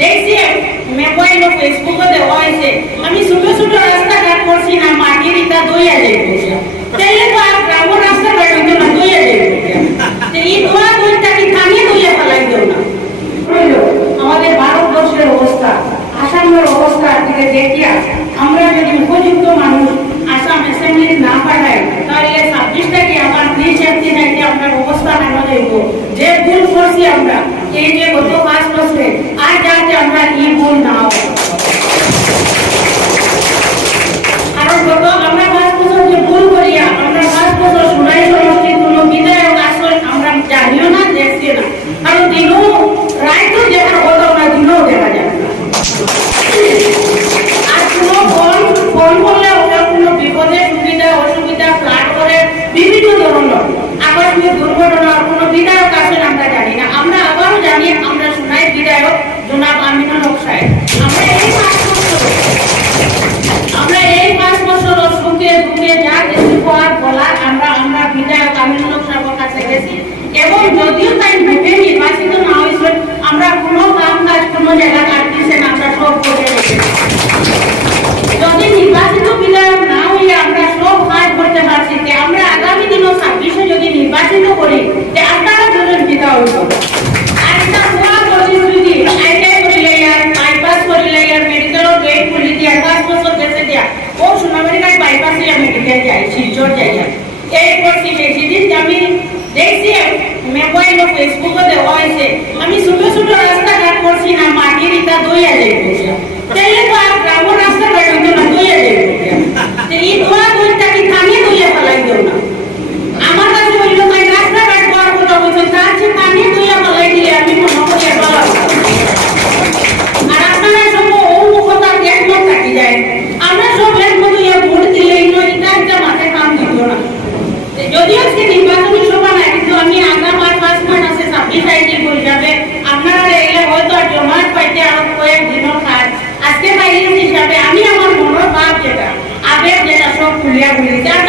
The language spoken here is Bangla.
দেখছি মোবাইল ও ফেসবুকে দেওয়া হয়েছে আমি ছোট ছোট রাস্তাঘাট করছি না মাটির ইটা দইয়া যাইব তাইলে তো আর গ্রামের রাস্তাঘাট হইতো না দইয়া যাইব তো এই দোয়া দইটা কি থামিয়ে দইয়া ফেলাই দেও না আমাদের ভারতবর্ষের অবস্থা, আসামের অবস্থা থেকে দেখিয়া আমরা যদি উপযুক্ত মানুষ, আসাম অ্যাসেম্বলি না পাঠাই, তাহলে ছাব্বিশটা কি আমার দুই চারটি নাকি আপনার অবস্থা নেওয়া যাইব? যে ভুল করছি আমরা এই যে গত পাঁচ বছরে আর যাতে আমরা এই ভুল না হয় জনাব আমিনুল হক আমরা এই পাঁচ বছর আমরা এই যা কিছু হওয়ার বলার আমরা আমরা বিধায়ক আমিনুল হক সাহেবের কাছে গেছি। এবং যদিও তাই ভেবে নির্বাচিত না হয়েছিল আমরা কোনো কাম কাজ কোনো জায়গা কাটতেছেন আমরা সব করে যদি নির্বাচিত বিধায়ক না হয়ে আমরা সব কাজ করতে পারছি আমরা আগামী দিনও ছাব্বিশে যদি নির্বাচিত করি আপনারা দুজন বিধায়ক मिला जाए शिलचर जैसे एक बार सी मेसिडी ज़मीन देखिए मैं कोई लोग फेसबुक पर देखो ऐसे Americana.